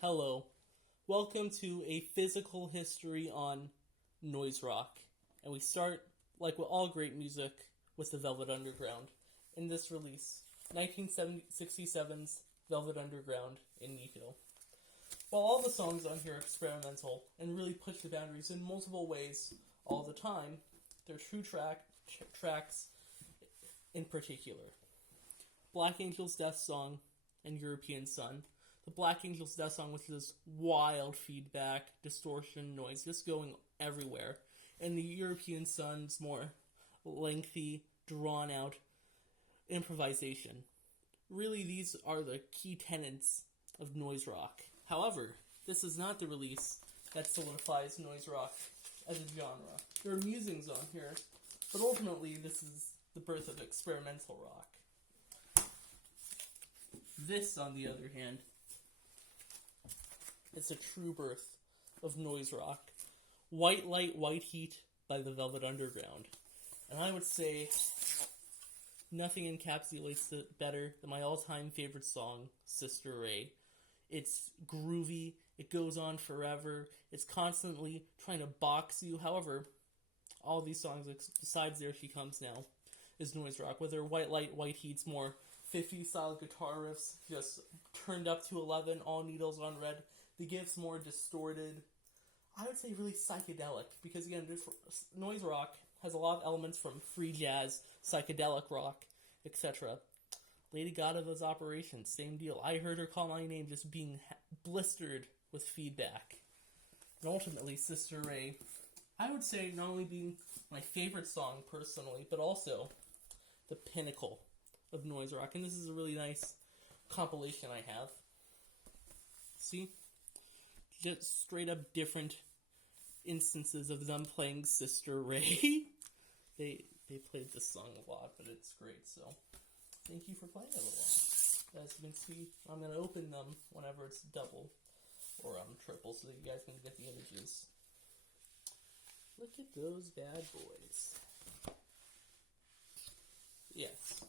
Hello. Welcome to a physical history on noise rock. And we start, like with all great music, with the Velvet Underground. In this release, 1967's Velvet Underground in Nico. While all the songs on here are experimental and really push the boundaries in multiple ways all the time, they're true tracks in particular. Black Angel's Death Song and European Sun. The Black Angel's Death Song with this wild feedback, distortion, noise, just going everywhere. And the European Sun's more lengthy, drawn out improvisation. Really, these are the key tenets of noise rock. However, this is not the release that solidifies noise rock as a genre. There are musings on here, but ultimately this is the birth of experimental rock. This, on the other hand, is a true birth of noise rock. White Light, White Heat by the Velvet Underground. And I would say nothing encapsulates it better than my all-time favorite song, Sister Ray. It's groovy, it goes on forever, it's constantly trying to box you. However, all these songs, besides There She Comes Now, is noise rock. Whether White Light, White Heat's more 50s style guitar riffs, just turned up to 11, all needles on red. The Gifts more distorted, I would say really psychedelic, because again, noise rock has a lot of elements from free jazz, psychedelic rock, etc. Lady Godiva's Operation, same deal. I Heard Her Call My Name, just being blistered with feedback. And ultimately, Sister Ray, I would say not only being my favorite song personally, but also the pinnacle of noise rock. And this is a really nice compilation I have. See? Just straight up different instances of them playing Sister Ray. They played this song a lot, but it's great, so thank you for playing it a lot. As you can see, I'm going to open them whenever it's double or triple so that you guys can get the images. Look at those bad boys. Yes.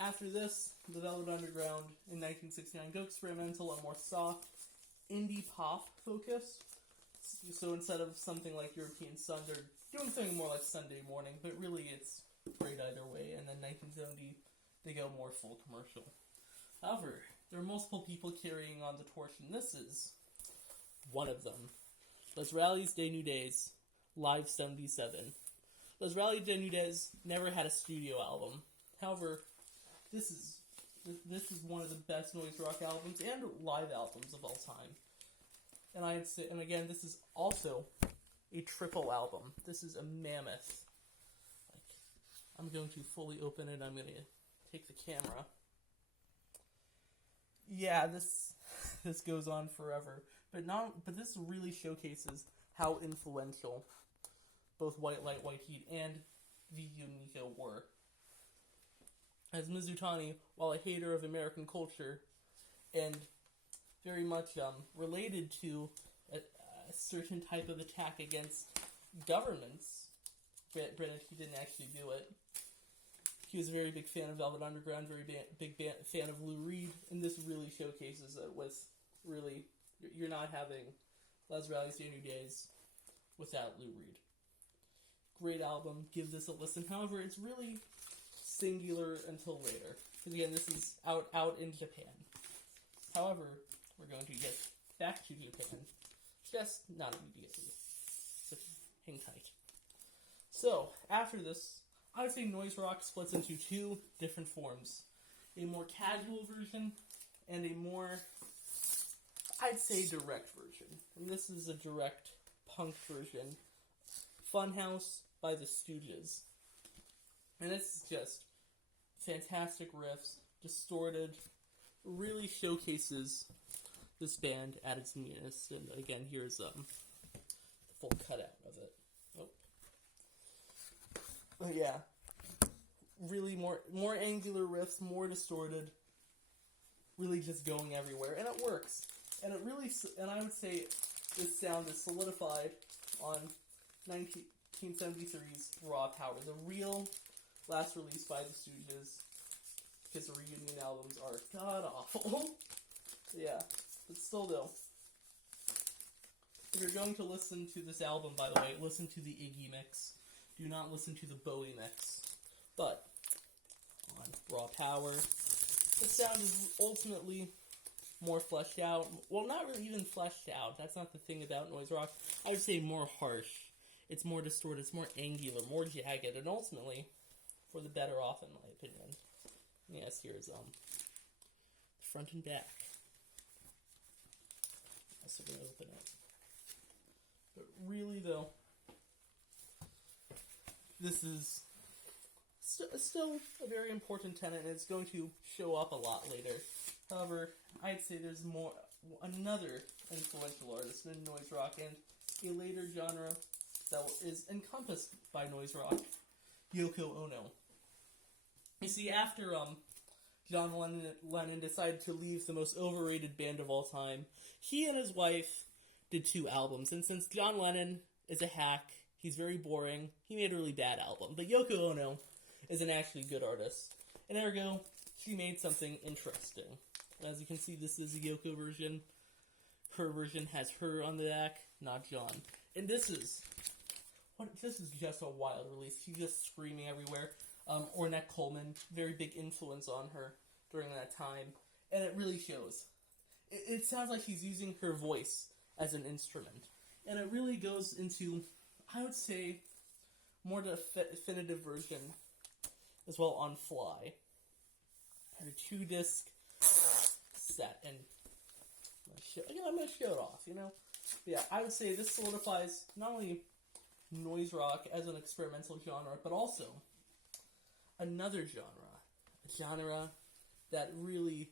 After this, the Velvet Underground in 1969 go experimental and more soft indie pop focus. So instead of something like European Sun, they're doing something more like Sunday Morning, but really it's great either way. And then 1970, they go more full commercial. However, there are multiple people carrying on the torch, and this is one of them. Les Rally's Des Nudes, Live 77. Les Rally's Des Nudes never had a studio album. However, this is one of the best noise rock albums and live albums of all time. And I'd say, and again, this is also a triple album. This is a mammoth. I'm going to fully open it. I'm going to take the camera. Yeah, this goes on forever. But this really showcases how influential both White Light, White Heat and VU Nico were. As Mizutani, while a hater of American culture and very much related to a certain type of attack against governments, granted he didn't actually do it. He was a very big fan of Velvet Underground, very big fan of Lou Reed, and this really showcases it with really, you're not having Les Rally's Des Nudes without Lou Reed. Great album, give this a listen. However, it's really singular until later. Because again, this is out in Japan. However, we're going to get back to Japan. Just not immediately. So hang tight. So, after this, I would say noise rock splits into two different forms. A more casual version and a more, I'd say, direct version. And this is a direct punk version. Funhouse by the Stooges. And it's just fantastic riffs, distorted, really showcases this band at its meanest. And again, here's the full cutout of it. Oh yeah, really more angular riffs, more distorted, really just going everywhere, and it works. And it really, and I would say this sound is solidified on 1973's Raw Power, the real last release by the Stooges, because the reunion albums are god-awful. Yeah. But still, though, if you're going to listen to this album, by the way, listen to the Iggy mix. Do not listen to the Bowie mix. But on Raw Power, the sound is ultimately more fleshed out. Well, not really even fleshed out. That's not the thing about noise rock. I would say more harsh. It's more distorted. It's more angular, more jagged, and ultimately, for the better off, in my opinion. Yes, here's front and back. I'm also gonna open it. But really, though, this is still a very important tenet, and it's going to show up a lot later. However, I'd say there's another influential artist in noise rock and a later genre that is encompassed by noise rock, Yoko Ono. You see, after John Lennon decided to leave the most overrated band of all time, he and his wife did 2 albums, and since John Lennon is a hack, he's very boring, he made a really bad album. But Yoko Ono is an actually good artist, and ergo, she made something interesting. As you can see, this is a Yoko version. Her version has her on the back, not John. And this is just a wild release. She's just screaming everywhere. Ornette Coleman, very big influence on her during that time, and it really shows. It sounds like she's using her voice as an instrument, and it really goes into, I would say, more definitive version as well on Fly. Her 2-disc set, and I'm going to show it off, But yeah, I would say this solidifies not only noise rock as an experimental genre, but also another genre. A genre that really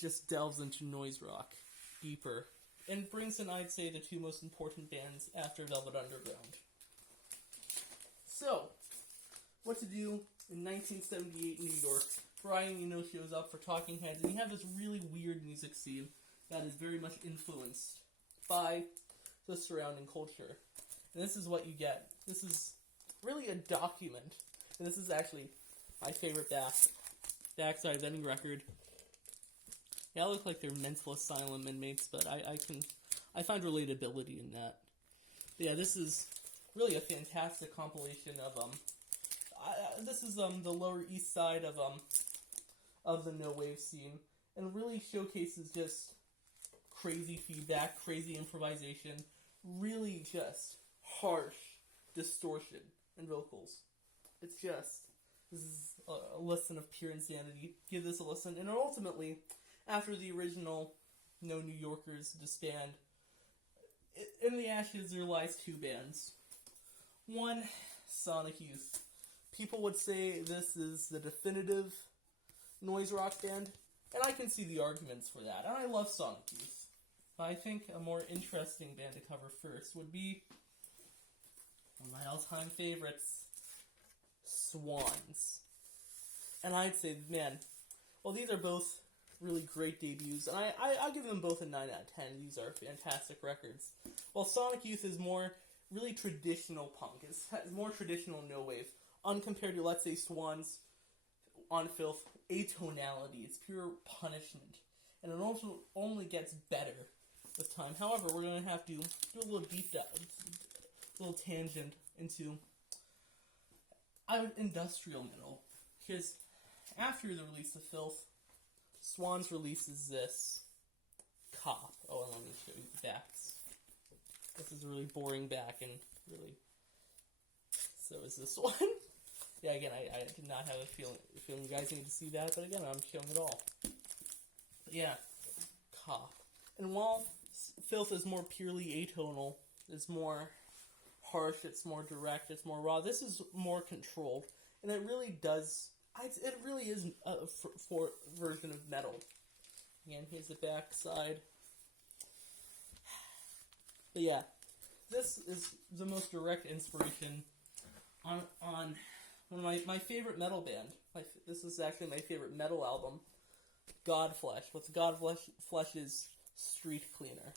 just delves into noise rock deeper, and brings in, I'd say, the 2 most important bands after Velvet Underground. So, what to do in 1978 New York? Brian Eno shows up for Talking Heads, and you have this really weird music scene that is very much influenced by the surrounding culture. And this is what you get. This is really a document, and this is actually my favorite backside of any record. Yeah, I look like they're mental asylum inmates, but I find relatability in that. But yeah, this is really a fantastic compilation of this is the Lower East Side of the no wave scene, and really showcases just crazy feedback, crazy improvisation, really just harsh distortion in vocals. This is a lesson of pure insanity. Give this a listen, and ultimately, after the original No New Yorkers disband, in the ashes there lies 2 bands. One, Sonic Youth. People would say this is the definitive noise rock band, and I can see the arguments for that, and I love Sonic Youth. But I think a more interesting band to cover first would be one of my all-time favorites, Swans. And I'd say, man, well, these are both really great debuts, and I'll give them both a 9 out of 10. These are fantastic records. While Sonic Youth is more really traditional punk, it's more traditional no wave, uncompared to, let's say, Swans on Filth, atonality. It's pure punishment, and it also only gets better with time. However, we're going to have to do a little deep dive, a little tangent into industrial metal, because after the release of Filth, Swans releases this Cop. Oh, and let me show you the backs. This is a really boring back, and really, so is this one. Yeah, again, I did not have a feeling you guys need to see that, but again, I'm showing it all. But yeah, Cop. And while Filth is more purely atonal, it's more harsh, it's more direct, it's more raw, this is more controlled, and it really does, it really is a version of metal. Again, here's the back side. But yeah, this is the most direct inspiration on one of my favorite metal band. This is actually my favorite metal album, Godflesh. What the Godflesh is, Street Cleaner.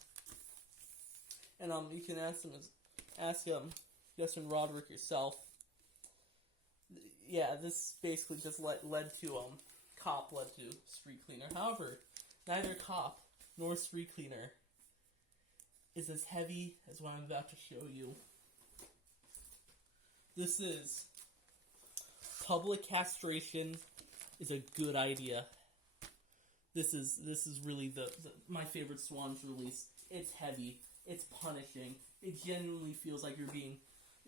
And you can ask Justin Roderick yourself. Yeah, this basically just led to Cop led to Street Cleaner. However, neither Cop North Street Cleaner is as heavy as what I'm about to show you. This is Public Castration is a Good Idea. This is really my favorite Swans release. It's heavy. It's punishing. It genuinely feels like you're being,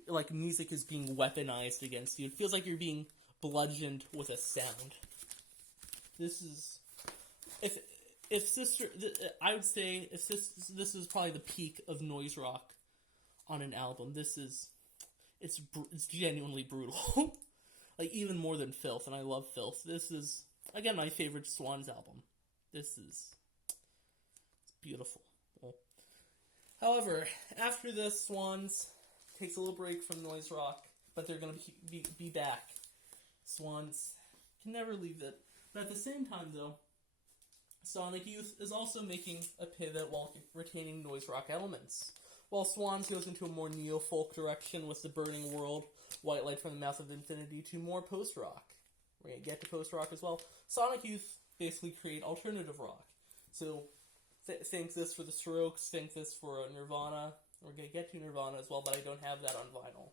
like music is being weaponized against you. It feels like you're being bludgeoned with a sound. This is, I would say if this is probably the peak of noise rock on an album. It's genuinely brutal. Like even more than Filth, and I love Filth. This is again my favorite Swans album. It's beautiful. However, after this, Swans takes a little break from noise rock, but they're going to be back. Swans can never leave it. But at the same time, though, Sonic Youth is also making a pivot while retaining noise rock elements. While Swans goes into a more neo-folk direction with The Burning World, White Light from the Mouth of Infinity, to more post-rock. We're going to get to post-rock as well. Sonic Youth basically create alternative rock. So, think this for the Strokes, think this for Nirvana. We're going to get to Nirvana as well, but I don't have that on vinyl.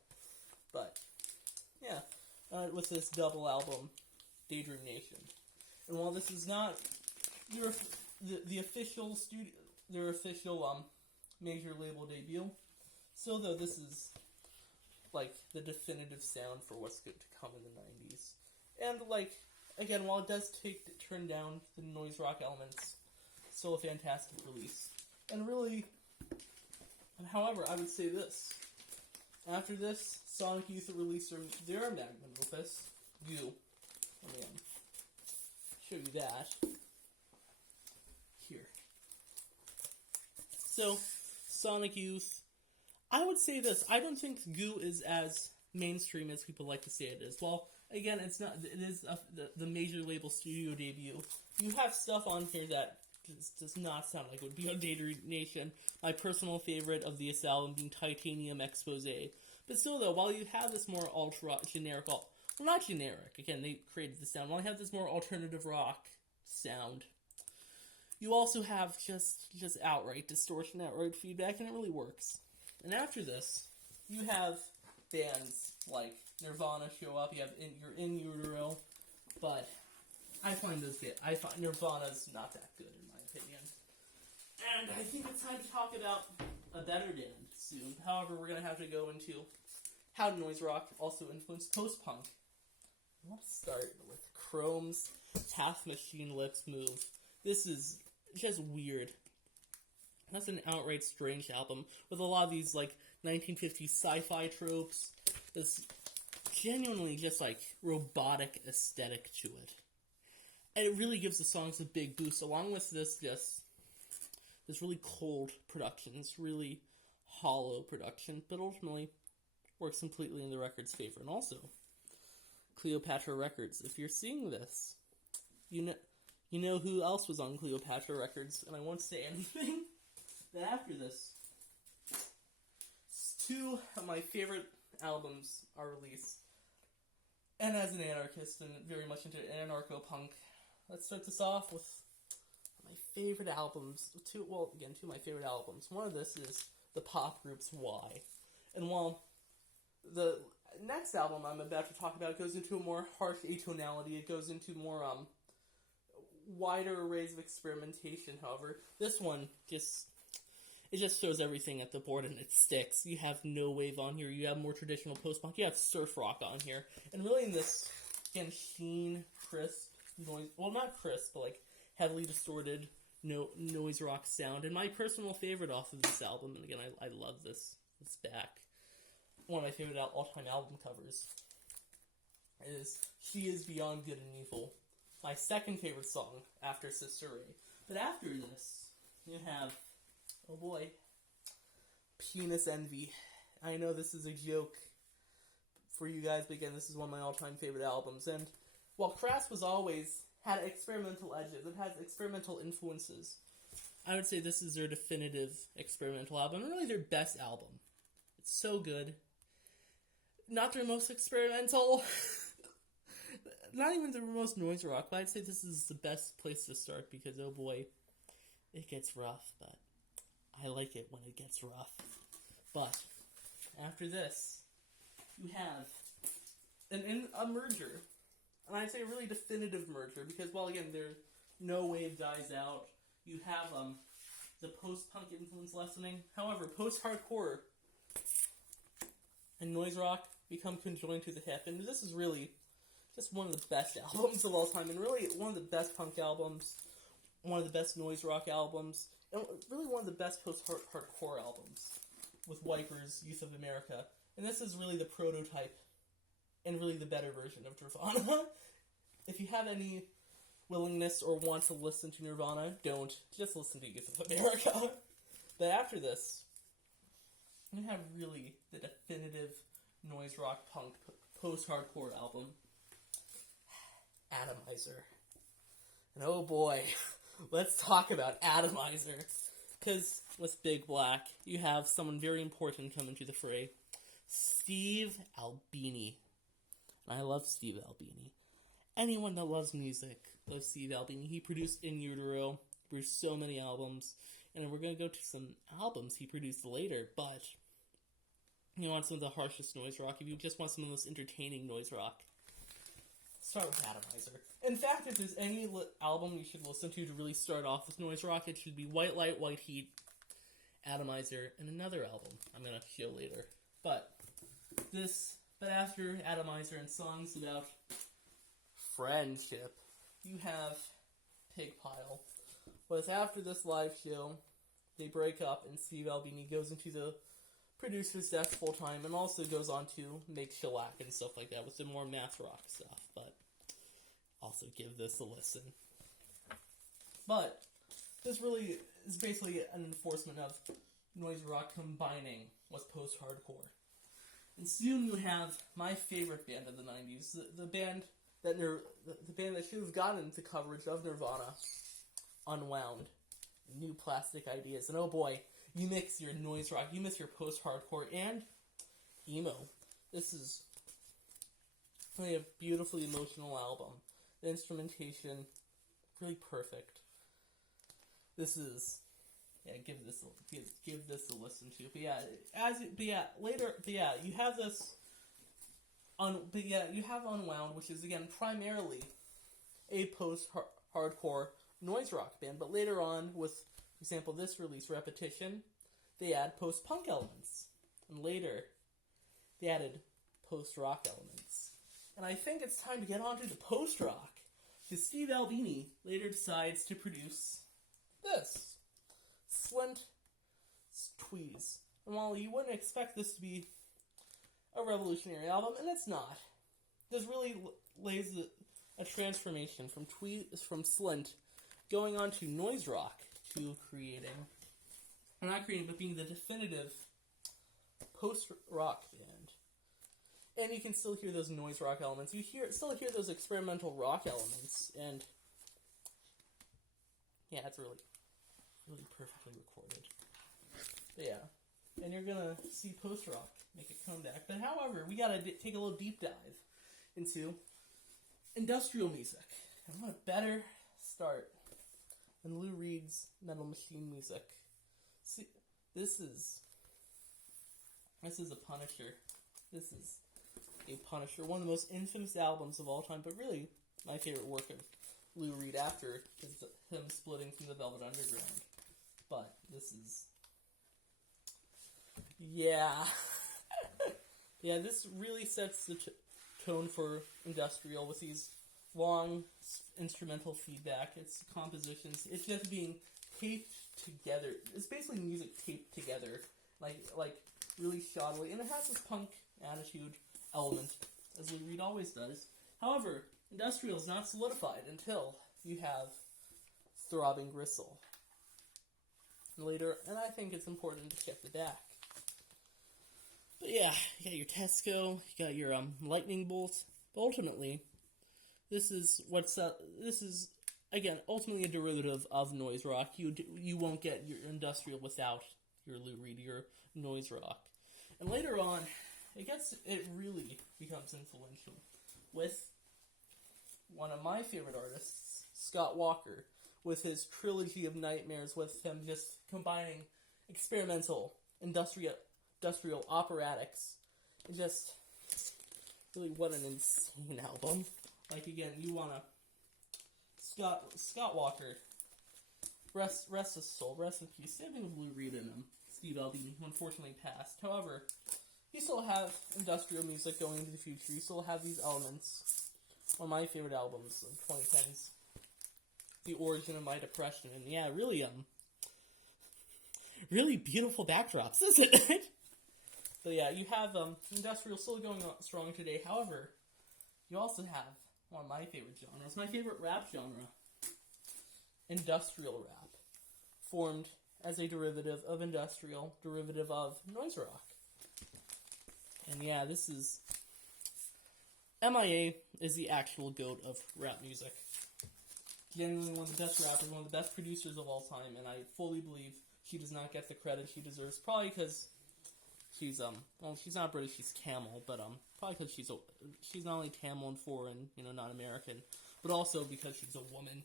But, yeah. With this double album, Daydream Nation. And while this is not the official their official major label debut, still though this is like the definitive sound for what's good to come in the 90s. And like again, while it does turn down the noise rock elements, still a fantastic release. And really, however, I would say this. After this, Sonic Youth released their magnum opus, Goo. Let me show you that. Here. So, Sonic Youth, I would say this. I don't think Goo is as mainstream as people like to say it is. Well, again, it's not. It is the major label studio debut. You have stuff on here that does not sound like it would be on Daydream Nation. My personal favorite of this album being Titanium Expose. But still, though, while you have this more ultra generic, well, not generic. Again, they created the sound. While you have this more alternative rock sound, you also have just outright distortion, outright feedback, and it really works. And after this, you have bands like Nirvana show up. You have your In Utero, but I find Nirvana's not that good in my opinion. And I think it's time to talk about a better band soon. However, we're gonna have to go into how noise rock also influenced post-punk. Let's start with Chrome's Half Machine Lips Move. This is just weird. That's an outright strange album with a lot of these like 1950s sci-fi tropes. This genuinely just like robotic aesthetic to it. And it really gives the songs a big boost, along with this really cold production, this really hollow production, but ultimately works completely in the record's favor. And also, Cleopatra Records. If you're seeing this, you know who else was on Cleopatra Records, and I won't say anything. But after this, two of my favorite albums are released. And as an anarchist and very much into anarcho-punk, let's start this off with my favorite albums. Two of my favorite albums. One of this is the pop group's Why. And while the next album I'm about to talk about goes into a more harsh atonality, it goes into more wider arrays of experimentation. However, this one just throws everything at the board and it sticks. You have no wave on here. You have more traditional post-punk. You have surf rock on here. And really in this, again, sheen, crisp noise, well, not crisp, but like heavily distorted noise rock sound. And my personal favorite off of this album, and again, I love this back. One of my favorite all-time album covers is She Is Beyond Good and Evil. My second favorite song after Sister Ray. But after this, you have, oh boy, Penis Envy. I know this is a joke for you guys, but again, this is one of my all-time favorite albums. And while Crass was always had experimental edges, it has experimental influences, I would say this is their definitive experimental album, and really their best album. It's so good. Not their most experimental, not even their most noise rock, but I'd say this is the best place to start because, oh boy, it gets rough, but I like it when it gets rough. But after this, you have a merger, and I'd say a really definitive merger, because while again no wave dies out, you have the post-punk influence lessening. However, post-hardcore and noise rock become conjoined to the hip, and this is really just one of the best albums of all time, and really one of the best punk albums, one of the best noise rock albums, and really one of the best post-hardcore albums with Wipers, Youth of America. And this is really the prototype and really the better version of Nirvana. If you have any willingness or want to listen to Nirvana, don't. Just listen to Youth of America. But after this, you have really the definitive noise rock punk post-hardcore album, Atomizer. And oh boy, let's talk about Atomizer. Because with Big Black, you have someone very important come into the fray. Steve Albini. And I love Steve Albini. Anyone that loves music loves Steve Albini. He produced In Utero, produced so many albums, and we're going to go to some albums he produced later, but you want some of the harshest noise rock, if you just want some of the most entertaining noise rock, start with Atomizer. In fact, if there's any album you should listen to really start off with noise rock, it should be White Light, White Heat, Atomizer, and another album I'm going to show later. But after Atomizer and songs about friendship, you have Pigpile. But after this live show, they break up, and Steve Albini goes into the producer's desk full time, and also goes on to make Shellac and stuff like that with the more math rock stuff. But also give this a listen. But this really is basically an enforcement of noise rock combining with post-hardcore. And soon you have my favorite band of the 90s, the band that should have gotten the coverage of Nirvana, Unwound, New Plastic Ideas. And oh boy, you mix your noise rock, you mix your post-hardcore and emo. This is really a beautifully emotional album. The instrumentation, really perfect. This is, give this a listen to. You have this. You have Unwound, which is again primarily a post-hardcore noise rock band, but later on, with, for example, this release, Repetition, they add post-punk elements, and later they added post-rock elements. And I think it's time to get on to the post-rock, because Steve Albini later decides to produce this, Slint Tweez. And while you wouldn't expect this to be a revolutionary album, and it's not, this really lays a transformation from Slint going on to noise rock to being the definitive post-rock band. And you can still hear those noise rock elements. You still hear those experimental rock elements, and yeah, it's really, really perfectly recorded. But yeah, and you're gonna see post-rock make a comeback. But however, we gotta take a little deep dive into industrial music. And what a better start than Lou Reed's Metal Machine music. See, this is a Punisher. This is a Punisher, one of the most infamous albums of all time, but really my favorite work of Lou Reed after him splitting from the Velvet Underground. But this is, this really sets the tone for industrial with these long instrumental feedback. It's compositions. It's just being taped together. It's basically music taped together, like really shoddily, and it has this punk attitude element, as Lou Reed always does. However, industrial is not solidified until you have Throbbing Gristle. Later, and I think it's important to check the back. But yeah, you got your Tesco, you got your lightning bolt. But ultimately, this is again ultimately a derivative of noise rock. You won't get your industrial without your Lou Reed, your noise rock. And later on, it really becomes influential with one of my favorite artists, Scott Walker, with his trilogy of nightmares, with him just combining experimental, industrial operatics. It just really, what an insane album. Like, again, you wanna Scott Walker, rest his soul, rest in peace. Same thing with Lou Reed and Steve Albini, who unfortunately passed. However, you still have industrial music going into the future. You still have these elements. One of my favorite albums of 2010s, The Origin of My Depression, and yeah, really beautiful backdrops, isn't it? But yeah, you have industrial still going on strong today. However, you also have one of my favorite genres, my favorite rap genre, industrial rap, formed as a derivative of industrial, derivative of noise rock. And yeah, this is... MIA is the actual GOAT of rap music. Genuinely one of the best rappers, one of the best producers of all time, and I fully believe she does not get the credit she deserves. Probably because she's she's not British, she's Tamil, but probably because she's not only Tamil and foreign, not American, but also because she's a woman.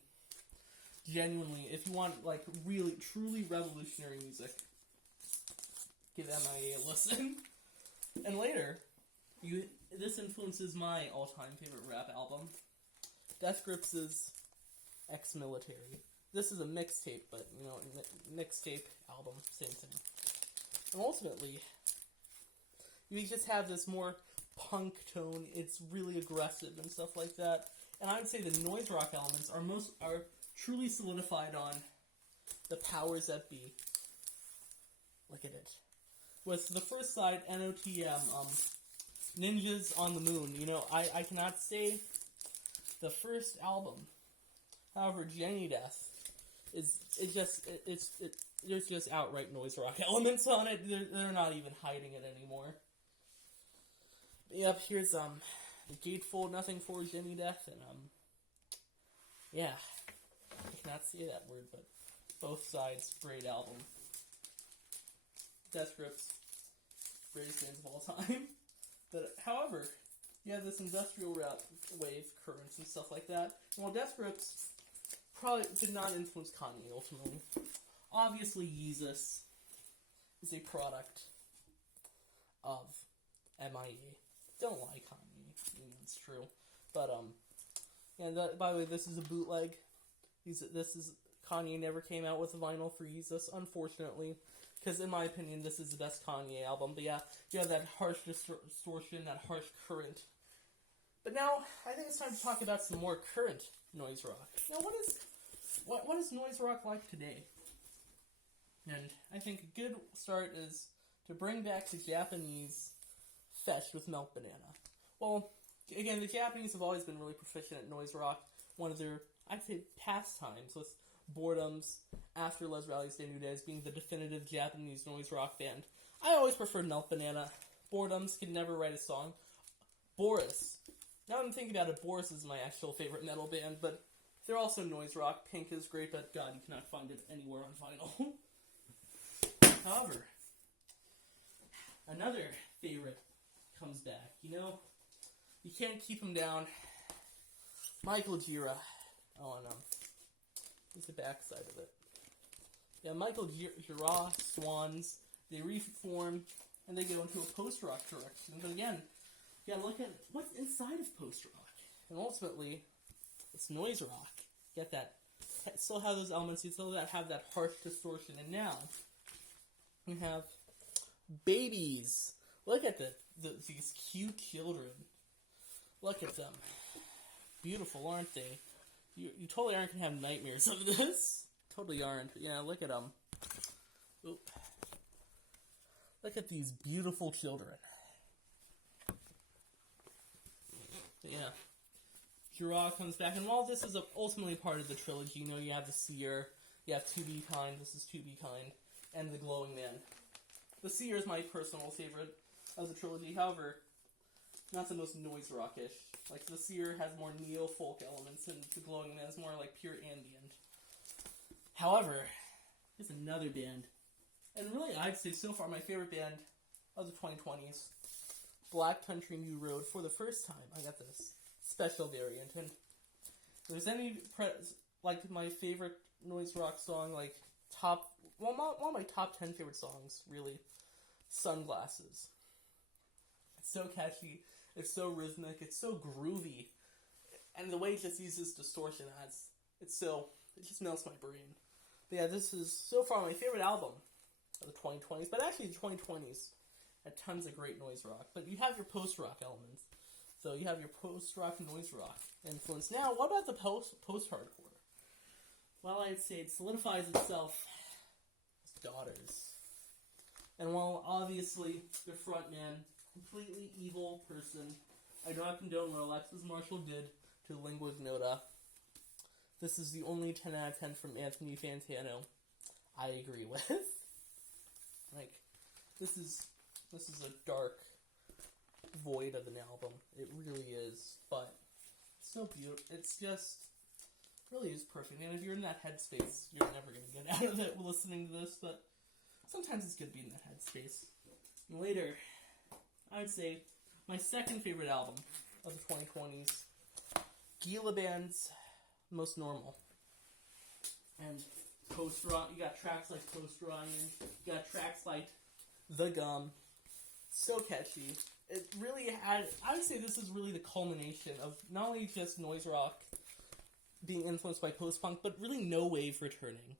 Genuinely, if you want like really truly revolutionary music, give MIA a listen. And later, this influences my all-time favorite rap album, Death Grips' Ex-Military. This is a mixtape, but, mixtape album, same thing. And ultimately, you just have this more punk tone, it's really aggressive and stuff like that. And I would say the noise rock elements are truly solidified on the powers that be. Look at it. With the first side, NOTM, Ninjas on the Moon. I cannot say the first album. However, Jenny Death there's just outright noise rock elements on it. They're not even hiding it anymore. But yep, here's the gatefold, Nothing for Jenny Death, and yeah, I cannot say that word, but both sides, great album. Death Grips, greatest bands of all time. But however, you have this industrial rap wave, currents and stuff like that. And while Death Grips probably did not influence Kanye ultimately, obviously Yeezus is a product of MIA. Don't like Kanye, it's true. But by the way, this is a bootleg. This is Kanye never came out with a vinyl for Yeezus, unfortunately. Because in my opinion, this is the best Kanye album. But yeah, you have that harsh distortion, that harsh current. But now, I think it's time to talk about some more current noise rock. What is noise rock like today? And I think a good start is to bring back the Japanese fetch with Milk Banana. Well, again, the Japanese have always been really proficient at noise rock. One of their, I'd say, pastimes with Boredoms, after Les Rally's Day New Days, being the definitive Japanese noise rock band. I always preferred Milk Banana. Boredoms could never write a song. Boris. Now I'm thinking about it, Boris is my actual favorite metal band, but they're also noise rock. Pink is great, but God, you cannot find it anywhere on vinyl. However, another favorite comes back. You can't keep him down. Michael Gira. Oh, no. Here's the backside of it. Yeah, Michael Gira, Swans, they reform, and they go into a post-rock direction. But again, you gotta look at what's inside of post-rock. And ultimately, it's noise rock. Get that. Still have those elements, you still have that harsh distortion. And now, we have babies. Look at these cute children. Look at them. Beautiful, aren't they? You totally aren't going to have nightmares of this. Totally aren't. Yeah, look at them. Oop. Look at these beautiful children. Yeah. Gira comes back, and while this is ultimately part of the trilogy, you have the Seer, you have To Be Kind, this is To Be Kind, and The Glowing Man. The Seer is my personal favorite of the trilogy, however, not the most noise rockish. Like, the Seer has more neo-folk elements, and The Glowing Man is more like pure ambient. However, here's another band, and really, I'd say so far my favorite band of the 2020s, Black Country New Road. For the first time, I got this special variant, and if there's any, like my favorite noise rock song, like one of my top 10 favorite songs, really. Sunglasses. It's so catchy, it's so rhythmic, it's so groovy, and the way it just uses distortion it just melts my brain. But yeah, this is so far my favorite album of the 2020s, but actually the 2020s had tons of great noise rock. But you have your post-rock elements. So you have your post-rock noise rock influence. Now, what about the post-hardcore? Well, I'd say it solidifies itself as Daughters. And while obviously the frontman, completely evil person, I do not condone what Alexis Marshall did to Lingua Ignota. This is the only 10 out of 10 from Anthony Fantano I agree with. Like, this is a dark void of an album. It really is, but it's so beautiful. It's just really is perfect. And if you're in that headspace, you're never gonna get out of it listening to this. But sometimes it's good to be in that headspace. And later, I would say my second favorite album of the 2020s, Gila Band's Most Normal. And Post Rock, you got tracks like Post Ryan, you got tracks like The Gum. So catchy. It really had, I would say this is really the culmination of not only just noise rock being influenced by post-punk, but really no wave returning.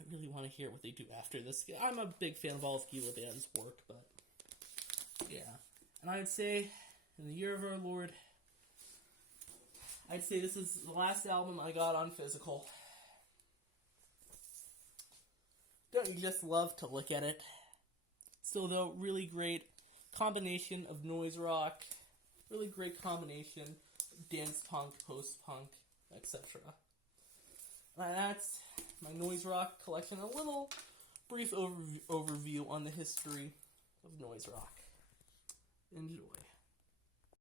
I really want to hear what they do after this. I'm a big fan of all of Gila Band's work, but yeah. And I would say, in the year of our Lord, I'd say this is the last album I got on physical. Don't you just love to look at it? Still, though, really great combination of noise rock, really great combination of dance punk, post-punk, etc. That's my noise rock collection. A little brief overview on the history of noise rock. Enjoy.